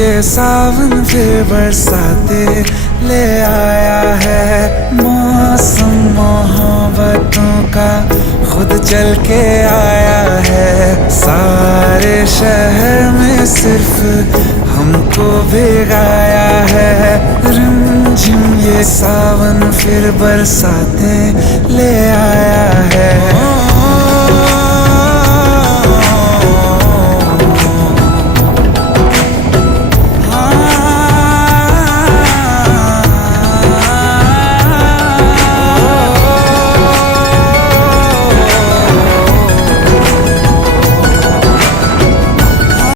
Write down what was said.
ये सावन फिर बरसाते ले आया है। मौसम मोहब्बतों का खुद चल के आया है। सारे शहर में सिर्फ हमको भिगाया है। रिमझिम ये सावन फिर बरसाते ले आया है।